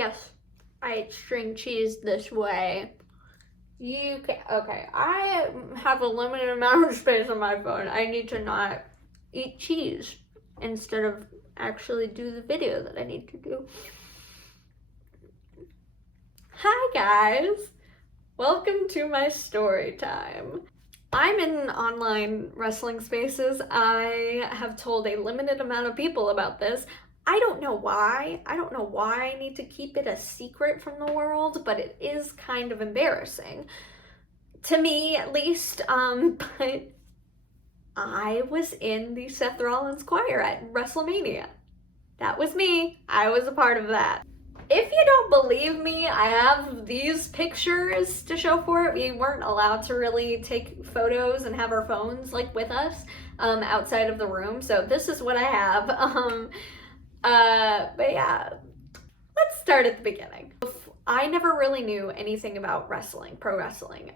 Yes, I ate string cheese this way. You can, okay, I have a limited amount of space on my phone. I need to not eat cheese instead of actually do the video that I need to do. Hi guys, welcome to my story time. I'm in online wrestling spaces. I have told a limited amount of people about this. I don't know why. I don't know why I need to keep it a secret from the world, but it is kind of embarrassing. To me, at least, but I was in the Seth Rollins choir at Wrestlemania. That was me. I was a part of that. If you don't believe me, I have these pictures to show for it. We weren't allowed to really take photos and have our phones like with us outside of the room. So this is what I have. But yeah, let's start at the beginning. I never really knew anything about wrestling, pro wrestling.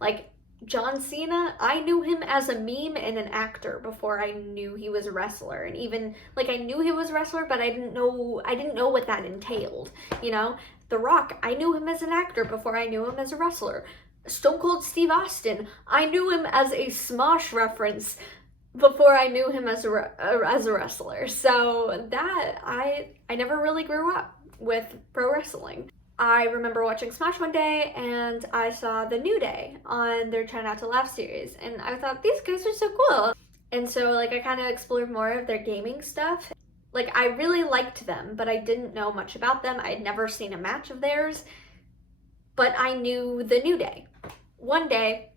Like John Cena, I knew him as a meme and an actor before I knew he was a wrestler. And even like I knew he was a wrestler, but I didn't know what that entailed, you know? The Rock, I knew him as an actor before I knew him as a wrestler. Stone Cold Steve Austin, I knew him as a Smosh reference before I knew him as a wrestler. So that I never really grew up with pro wrestling. I remember watching Smash one day and I saw the New Day on their Try Not to Laugh series, and I thought these guys are so cool. And so like I kind of explored more of their gaming stuff. Like I really liked them, but I didn't know much about them. I'd never seen a match of theirs, but I knew the New Day. One day,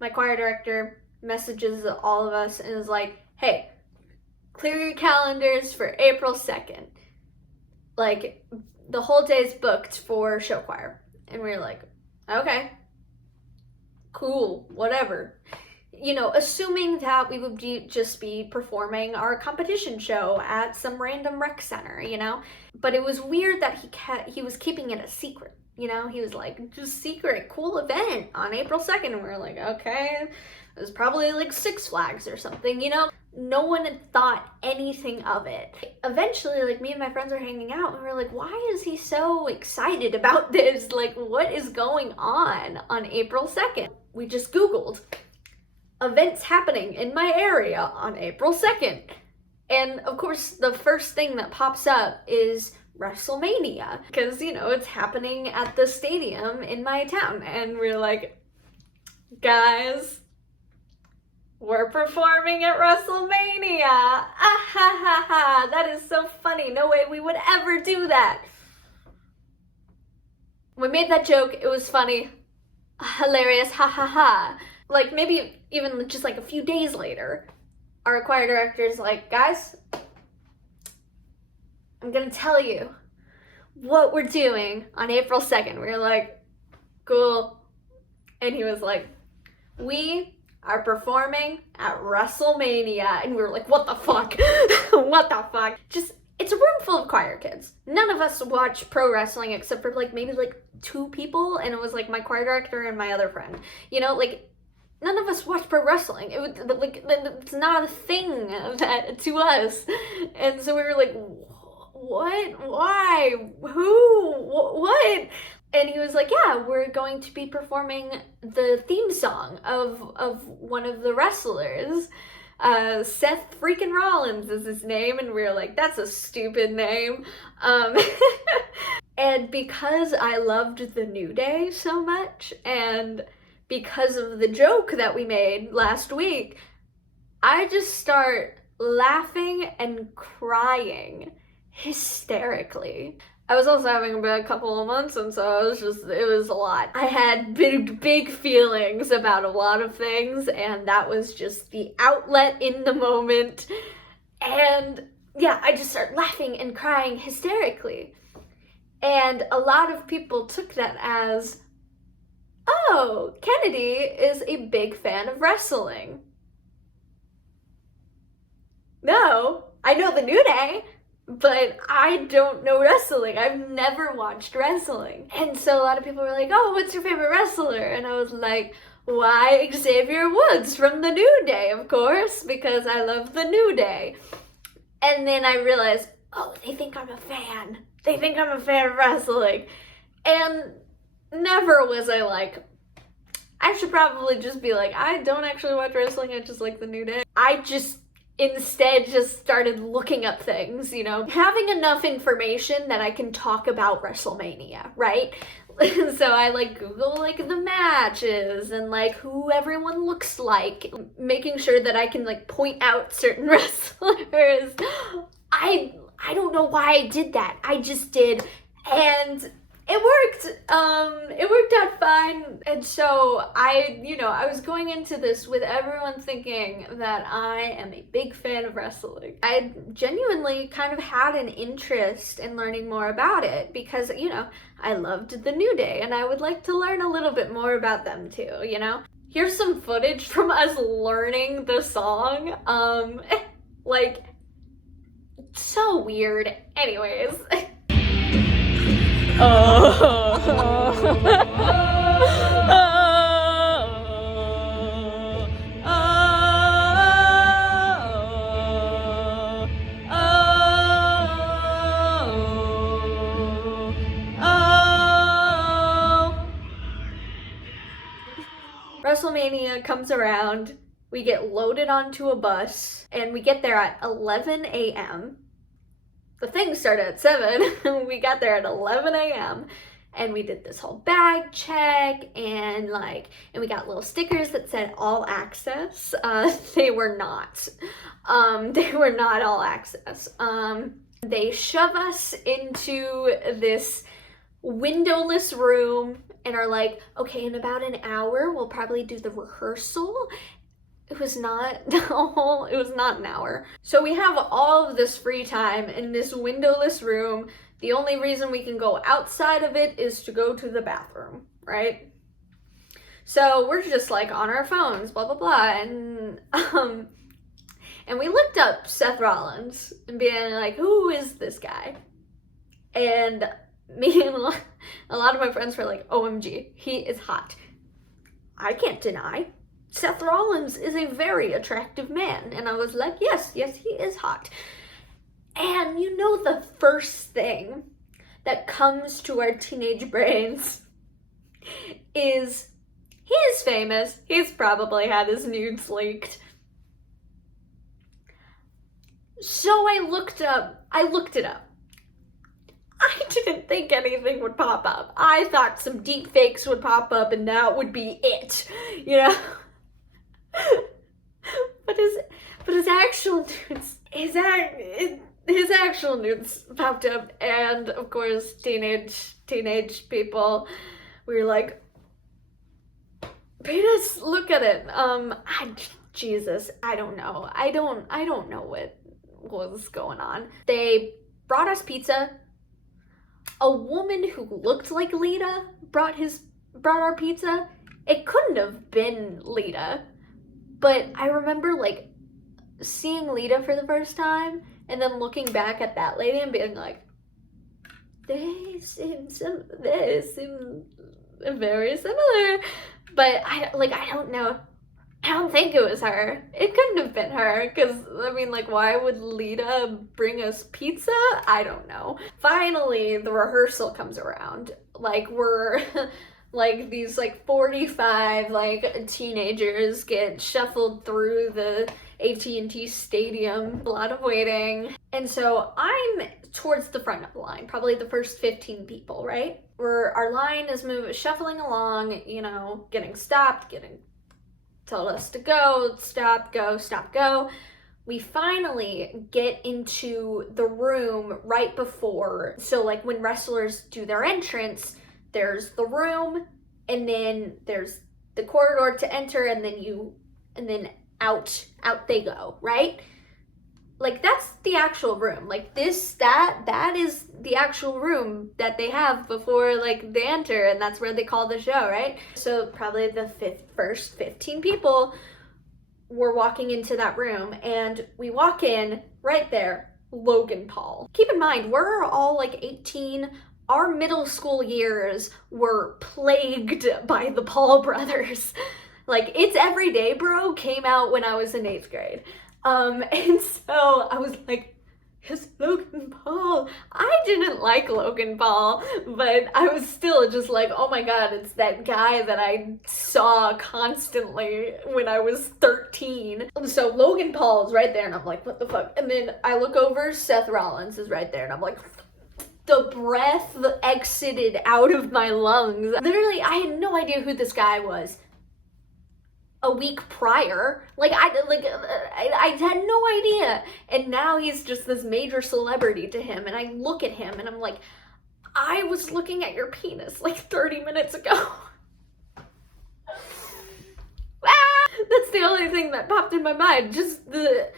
my choir director messages all of us and is like, hey, clear your calendars for April 2nd. Like, the whole day's booked for show choir. And we were like, okay, cool, whatever. You know, assuming that we would just be performing our competition show at some random rec center, you know? But it was weird that he was keeping it a secret, you know? He was like, just secret, cool event on April 2nd. And we were like, okay, it was probably like Six Flags or something, you know? No one had thought anything of it. Eventually, like, me and my friends were hanging out and we were like, why is he so excited about this? Like, what is going on April 2nd? We just Googled events happening in my area on April 2nd. And of course, the first thing that pops up is Wrestlemania, because, you know, it's happening at the stadium in my town. And we're like, guys, we're performing at Wrestlemania. Ah ha ha ha. That is so funny. No way we would ever do that. We made that joke. It was funny. Hilarious. Ha ha ha. Like maybe even just like a few days later, our choir director's like, guys, I'm gonna tell you what we're doing on April 2nd. We were like, cool. And he was like, we are performing at Wrestlemania. And we were like, what the fuck? What the fuck? Just, it's a room full of choir kids. None of us watch pro wrestling except for like maybe like 2 people, and it was like my choir director and my other friend. You know, like none of us watch pro wrestling. It was like, it's not a thing to us. And so we were like, what? Why? Who? What? And he was like, yeah, we're going to be performing the theme song of one of the wrestlers. Seth freaking Rollins is his name. And we were like, that's a stupid name. And because I loved the New Day so much, and because of the joke that we made last week, I just start laughing and crying hysterically. I was also having a couple of months, and so it was a lot. I had big feelings about a lot of things, and that was just the outlet in the moment. And yeah, I just started laughing and crying hysterically. And a lot of people took that as, oh, Kennedy is a big fan of wrestling. No, I know the New Day, but I don't know wrestling. I've never watched wrestling. And so a lot of people were like, oh, what's your favorite wrestler? And I was like, why, Xavier Woods from the New Day, of course, because I love the New Day. And then I realized, oh, they think I'm a fan. They think I'm a fan of wrestling. And never was I like, I should probably just be like, I don't actually watch wrestling, I just like the New Day. I just instead just started looking up things, you know, having enough information that I can talk about Wrestlemania, right? So I like Google like the matches and like who everyone looks like, making sure that I can like point out certain wrestlers. I don't know why I did that. I just did, and it worked. It worked out fine. And so I was going into this with everyone thinking that I am a big fan of wrestling. I genuinely kind of had an interest in learning more about it because, you know, I loved the New Day and I would like to learn a little bit more about them too, you know? Here's some footage from us learning the song. Like, so weird. Anyways. Wrestlemania comes around, we get loaded onto a bus, and we get there at 11 a.m. The thing started at 7, we got there at 11 a.m. and we did this whole bag check and we got little stickers that said all access. They were not. They were not all access. They shove us into this windowless room and are like, okay, in about an hour, we'll probably do the rehearsal. It was not an hour. So we have all of this free time in this windowless room. The only reason we can go outside of it is to go to the bathroom, right? So we're just like on our phones, blah, blah, blah. And we looked up Seth Rollins and being like, who is this guy? And me and a lot of my friends were like, OMG, he is hot. I can't deny. Seth Rollins is a very attractive man. And I was like, yes, he is hot. And you know the first thing that comes to our teenage brains is he is famous. He's probably had his nudes leaked. So I looked it up. I didn't think anything would pop up. I thought some deep fakes would pop up and that would be it, you know? But his actual nudes, his actual nudes popped up, and of course teenage people, we were like, penis, look at it. Jesus, I don't know. I don't know what was going on. They brought us pizza. A woman who looked like Lita brought our pizza. It couldn't have been Lita, but I remember like seeing Lita for the first time and then looking back at that lady and being like, they seem very similar. But I don't know. I don't think it was her. It couldn't have been her, because, I mean, like, why would Lita bring us pizza? I don't know. Finally, the rehearsal comes around. Like, we're, like, these, like, 45, like, teenagers get shuffled through the AT&T Stadium. A lot of waiting. And so I'm towards the front of the line, probably the first 15 people, right? Where our line is shuffling along, you know, getting stopped, told us to go, stop, go, stop, go. We finally get into the room right before. So like when wrestlers do their entrance, there's the room and then there's the corridor to enter and then out they go, right? Like that's the actual room. Like that is the actual room that they have before like they enter, and that's where they call the show, right? So probably the first 15 people were walking into that room, and we walk in right there, Logan Paul. Keep in mind, we're all like 18. Our middle school years were plagued by the Paul brothers. Like It's Everyday Bro came out when I was in 8th grade. And so I was like, it's Logan Paul. I didn't like Logan Paul, but I was still just like, oh my god, it's that guy that I saw constantly when I was 13. So Logan Paul is right there, and I'm like, what the fuck? And then I look over, Seth Rollins is right there, and I'm like, the breath exited out of my lungs. Literally, I had no idea who this guy was a week prior. I had no idea. And now he's just this major celebrity to him. And I look at him and I'm like, I was looking at your penis like 30 minutes ago. That's the only thing that popped in my mind. Just the,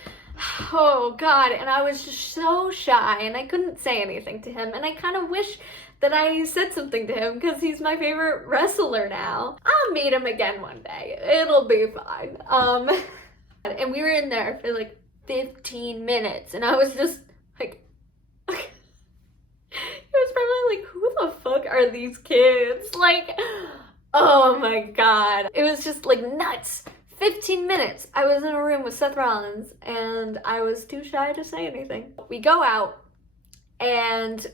oh God. And I was just so shy and I couldn't say anything to him. And I kind of wish that I said something to him because he's my favorite wrestler now. I'll meet him again one day. It'll be fine. And we were in there for like 15 minutes and I was just like, it was probably like, who the fuck are these kids? Like, oh my God. It was just like nuts. 15 minutes. I was in a room with Seth Rollins and I was too shy to say anything. We go out and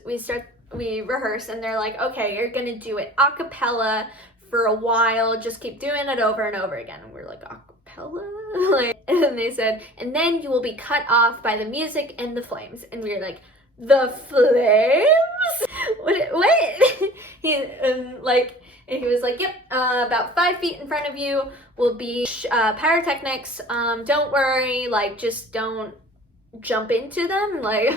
we rehearse and they're like, okay, you're gonna do it a cappella for a while, just keep doing it over and over again. And we're like, a cappella? And they said, and then you will be cut off by the music and the flames. And we were like, the flames? What? And he was like, yep, about 5 feet in front of you will be pyrotechnics. Don't worry, like, just don't jump into them. Like,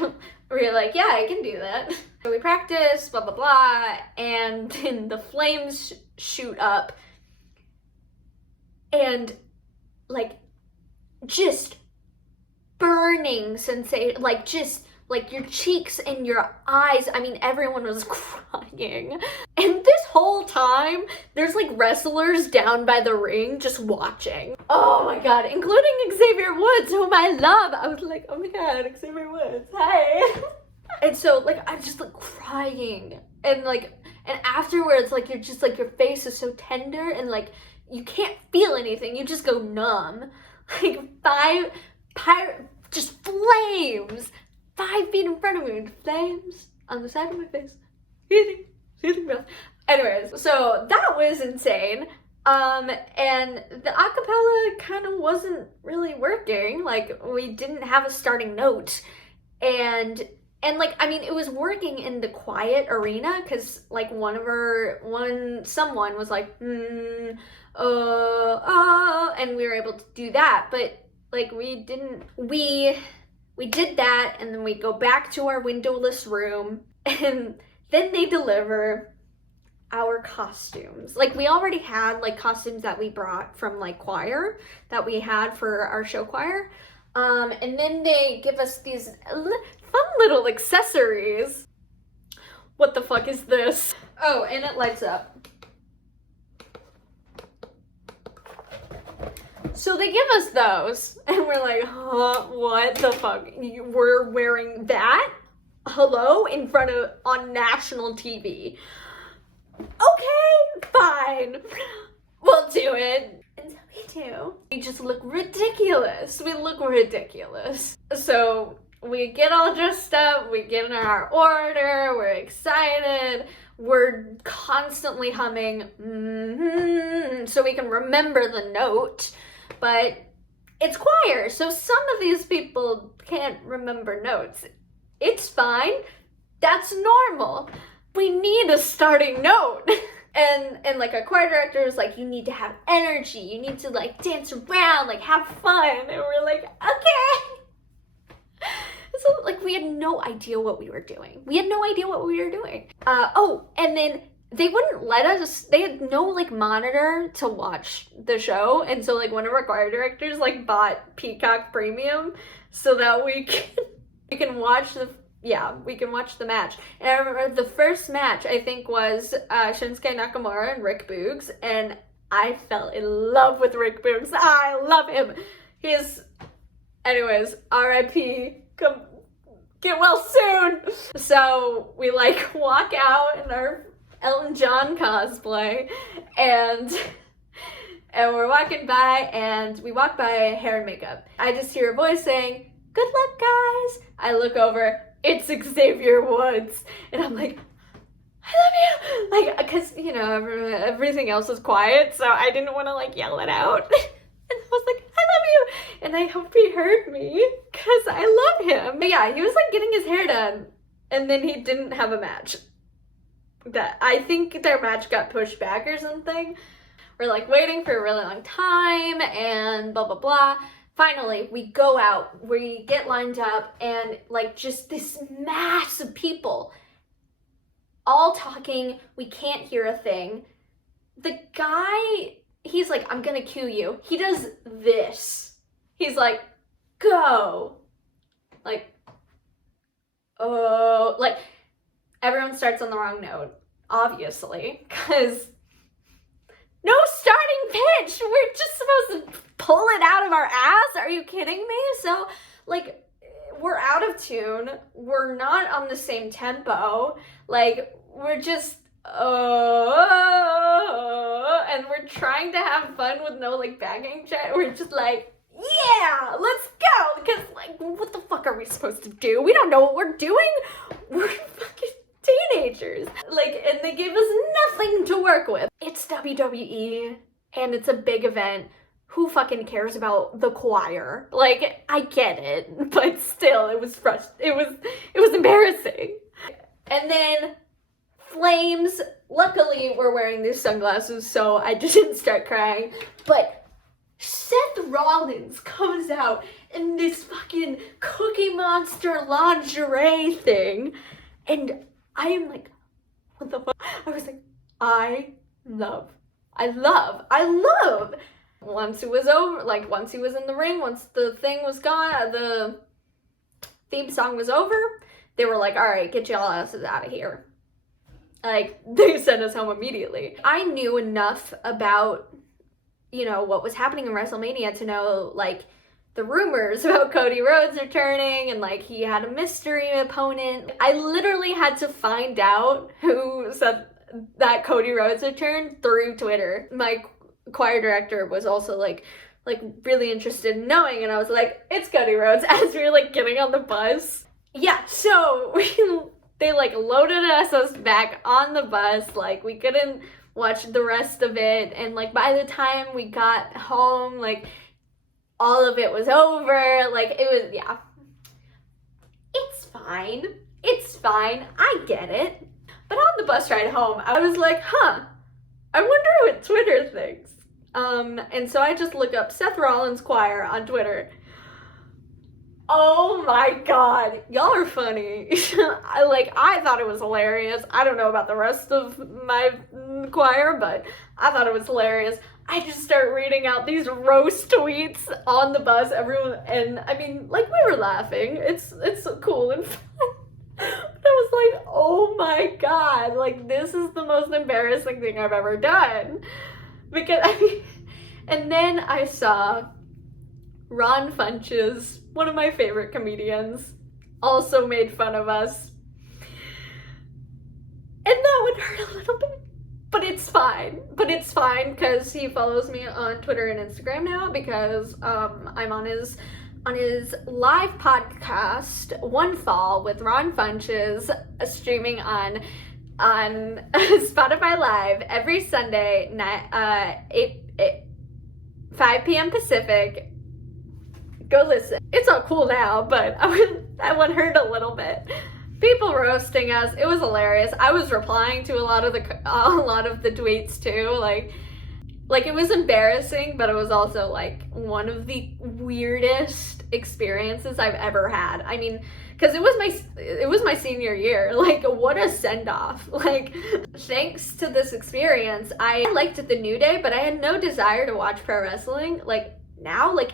we're like, yeah, I can do that. So we practice, blah, blah, blah, and then the flames shoot up and like just burning sensation, like just like your cheeks and your eyes. I mean, everyone was crying. And this whole time, there's like wrestlers down by the ring just watching. Oh my God, including Xavier Woods, whom I love. I was like, oh my God, Xavier Woods, hi. And so like, I'm just like crying. And afterwards, like, you're just like, your face is so tender and like, you can't feel anything. You just go numb. Like just flames. 5 feet in front of me, flames on the side of my face. Seething breath. Anyways, so that was insane. And the acapella kind of wasn't really working. Like, we didn't have a starting note. And like, I mean, it was working in the quiet arena because like someone was like, and we were able to do that. But like, we did that, and then we go back to our windowless room, and then they deliver our costumes. Like, we already had like costumes that we brought from like choir that we had for our show choir. And then they give us these fun little accessories. What the fuck is this? Oh, and it lights up. So they give us those, and we're like, huh, what the fuck? We're wearing that? Hello? On national TV. Okay, fine. We'll do it. And so we do. We just look ridiculous. We look ridiculous. So we get all dressed up, we get in our order, we're excited. We're constantly humming, so we can remember the note. But it's choir, so some of these people can't remember notes. It's fine. That's normal. We need a starting note. And like, our choir director was like, you need to have energy. You need to like dance around, like have fun. And we're like, okay. So like, we had no idea what we were doing. And then they wouldn't let us, they had no like monitor to watch the show. And so like, one of our choir directors like bought Peacock Premium so that we can watch the match. And I remember the first match, I think, was Shinsuke Nakamura and Rick Boogs, and I fell in love with Rick Boogs. I love him. Anyways, R.I.P. Come get well soon. So we like walk out in our Elton John cosplay, and we're walking by, and we walk by hair and makeup. I just hear a voice saying, good luck, guys. I look over, it's Xavier Woods, and I'm like, I love you! Like, because, you know, everything else was quiet, so I didn't want to, like, yell it out. And I was like, I love you! And I hope he heard me, because I love him. But yeah, he was, like, getting his hair done, and then he didn't have a match. I think their match got pushed back or something. We're, like, waiting for a really long time, and blah, blah, blah. Finally, we go out, we get lined up, and, like, just this mass of people all talking, we can't hear a thing. The guy, he's like, I'm gonna cue you. He does this. He's like, go. Like, oh, like, everyone starts on the wrong note, obviously, because no starting pitch. We're just supposed to pull it out of our ass. Are you kidding me? So, like, we're out of tune. We're not on the same tempo. Like, we're just, and we're trying to have fun with no, like, backing track. We're just like, yeah, let's go. Because, like, what the fuck are we supposed to do? We don't know what we're doing. We're fucking teenagers. Like, and they gave us nothing to work with. It's WWE, and it's a big event. Who fucking cares about the choir? Like, I get it, but still, it was frustrating. It was embarrassing. And then Flames, luckily we're wearing these sunglasses, so I didn't start crying, but Seth Rollins comes out in this fucking Cookie Monster lingerie thing, and I am like, what the fuck? I was like, I love. Once it was over, like, once he was in the ring, once the thing was gone, the theme song was over, they were like, all right, get y'all asses out of here. Like, they sent us home immediately. I knew enough about, you know, what was happening in WrestleMania to know, like, the rumors about Cody Rhodes returning, and, like, he had a mystery opponent. I literally had to find out who said that Cody Rhodes returned through Twitter. My choir director was also, like really interested in knowing, and I was like, it's Cody Rhodes, as we were, like, getting on the bus. Yeah, so they, like, loaded us back on the bus. Like, we couldn't watch the rest of it, and, like, by the time we got home, like, all of it was over. Like, it was, yeah. It's fine, I get it. But on the bus ride home, I was like, I wonder what Twitter thinks. And so I just look up Seth Rollins choir on Twitter. Oh my god, y'all are funny. I thought it was hilarious. I don't know about the rest of my choir, but I thought it was hilarious. I just start reading out these roast tweets on the bus, everyone, and I mean, like, we were laughing. It's cool and fun. But I was like, oh my god, like, this is the most embarrassing thing I've ever done. Because, I mean, and then I saw Ron Funches, one of my favorite comedians, also made fun of us. And that would hurt a little bit. But it's fine. Because he follows me on Twitter and Instagram now, because I'm on his live podcast, One Fall with Ron Funches, streaming on Spotify Live every Sunday night, 5 p.m. Pacific. Go listen. It's all cool now, but that one hurt a little bit. People roasting us. It was hilarious. I was replying to a lot of the tweets too. Like it was embarrassing, but it was also, like, one of the weirdest experiences I've ever had. I mean, because it was my senior year. Like, what a send-off. Like, thanks to this experience, I liked the New Day, but I had no desire to watch pro wrestling. Like, now, like,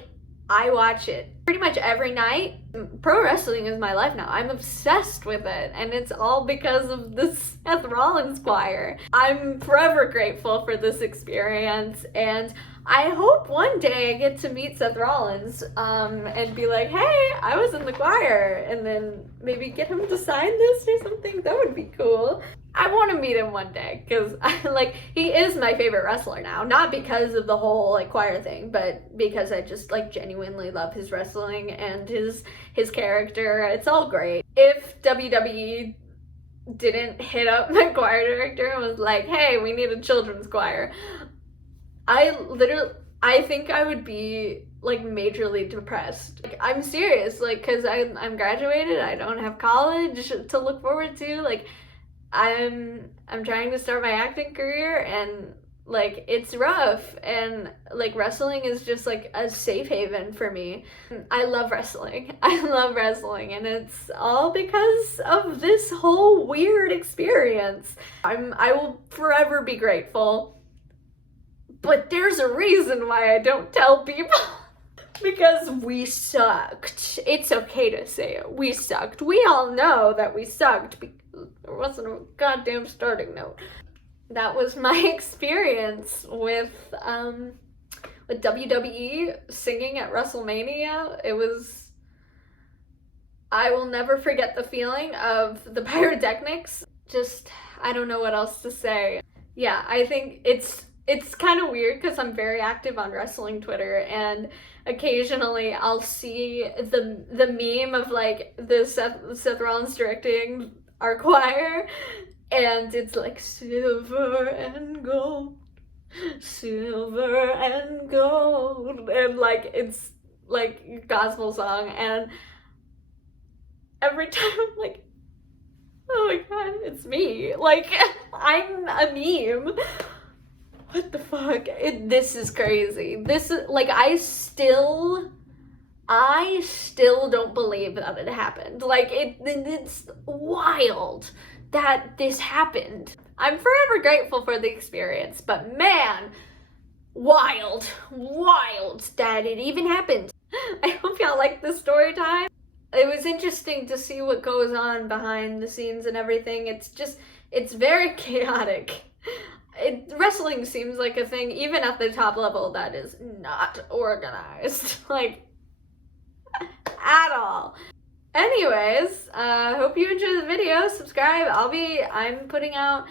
I watch it pretty much every night. Pro wrestling is my life now. I'm obsessed with it, and it's all because of the Seth Rollins choir. I'm forever grateful for this experience, and I hope one day I get to meet Seth Rollins and be like, hey, I was in the choir, and then maybe get him to sign this or something. That would be cool. I want to meet him one day, because he is my favorite wrestler now. Not because of the whole, like, choir thing, but because I just, like, genuinely love his wrestling. wrestling and his character. It's all great. If WWE didn't hit up my choir director and was like, hey, we need a children's choir, I think I would be like majorly depressed. Like, I'm serious, like, because I'm graduated, I don't have college to look forward to, like, I'm trying to start my acting career, and like it's rough, and like wrestling is just like a safe haven for me. I love wrestling. I love wrestling, and it's all because of this whole weird experience. I will forever be grateful. But there's a reason why I don't tell people. Because we sucked. It's okay to say it. We sucked. We all know that we sucked because there wasn't a goddamn starting note. That was my experience with WWE singing at Wrestlemania. I will never forget the feeling of the pyrotechnics. Just, I don't know what else to say. Yeah, I think it's kind of weird because I'm very active on wrestling Twitter, and occasionally I'll see the meme of like the Seth Rollins directing our choir, and it's like silver and gold, silver and gold, and like it's like a gospel song, and every time I'm like, oh my god, it's me, like I'm a meme. What the fuck? This is crazy. This is like, I still don't believe that it happened. Like it's wild that this happened. I'm forever grateful for the experience, but man, wild that it even happened. I hope y'all like this story time. It was interesting to see what goes on behind the scenes and everything. It's very chaotic. Wrestling seems like a thing, even at the top level, that is not organized, like, at all. Anyways, hope you enjoyed the video. Subscribe. I'll be putting out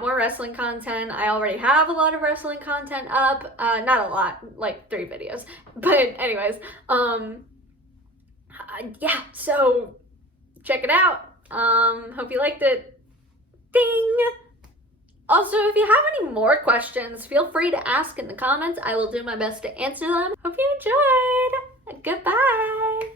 more wrestling content. I already have a lot of wrestling content up. Not a lot, like 3 videos. But anyways, yeah, so check it out. Hope you liked it. Ding! Also, if you have any more questions, feel free to ask in the comments. I will do my best to answer them. Hope you enjoyed. Goodbye.